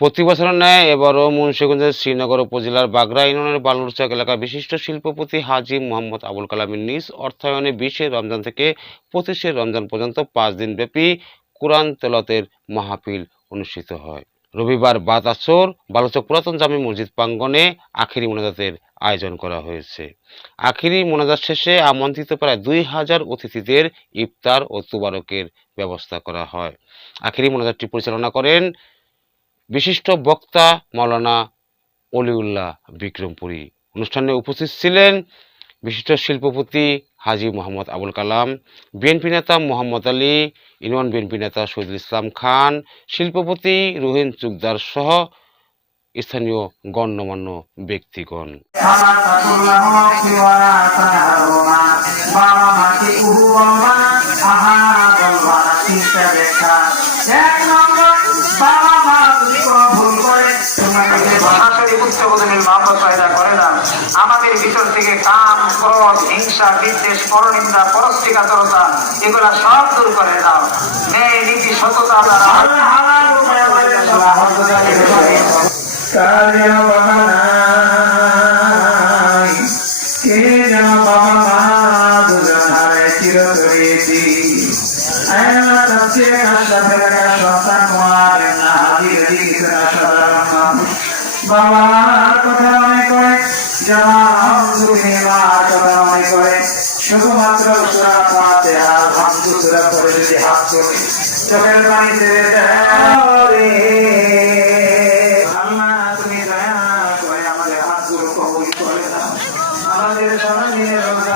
প্রতি বছরের ন্যায় এবারও মুন্সিগঞ্জের শ্রীনগর উপজেলার বাগড়া ইউনিয়নের বালুরচক এলাকার বিশিষ্ট শিল্পপতি হাজী মোহাম্মদ আবুল কালামের নিজ অর্থায়নে 20শে রমজান থেকে 25শে রমজান পর্যন্ত 5 দিনব্যাপী কুরআন তেলাওয়াতের মাহফিল অনুষ্ঠিত হয়। রবিবার বাদ আসর বালুরচক পুরাতন জামে মসজিদ প্রাঙ্গণে আখিরি মোনাজাতের আয়োজন করা হয়েছে। আখিরি মোনাজাত শেষে আমন্ত্রিত প্রায় 2000 অতিথিদের ইফতার ও তুবারকের ব্যবস্থা করা হয়। আখিরি মোনাজাতটি পরিচালনা করেন বিশিষ্ট বক্তা মাওলানা অলিউল্লাহ বিক্রমপুরী। অনুষ্ঠানে উপস্থিত ছিলেন বিশিষ্ট শিল্পপতি হাজী মোহাম্মদ আবুল কালাম, বিএনপি নেতা মোহাম্মদ আলী, ইউনিয়ন বিএনপি নেতা শহীদুল ইসলাম খান, শিল্পপতি রুহিন চুকদার সহ স্থানীয় গণ্যমান্য ব্যক্তিগণ। আমাদের ভিতর থেকে কাম, ক্রোধ, হিংসা, বিদ্বেষ, পরনিন্দা, পরশ্রীকাতরতা এগুলা সব দূর করে দাও। ন্যায়, নীতি, সততা বাবার কথা মনে করে, কথা মনে করে, শুধুমাত্র সূরা ফাতিহা ভাঙচুর সূরা পড়ে যদি হাত তোলে, চোখের পানি ছেড়ে দেয়। আল্লাহ তুমি দয়া করে আমাদের হাতগুলো কবুল করে দাও, আমাদের সামনে রোজা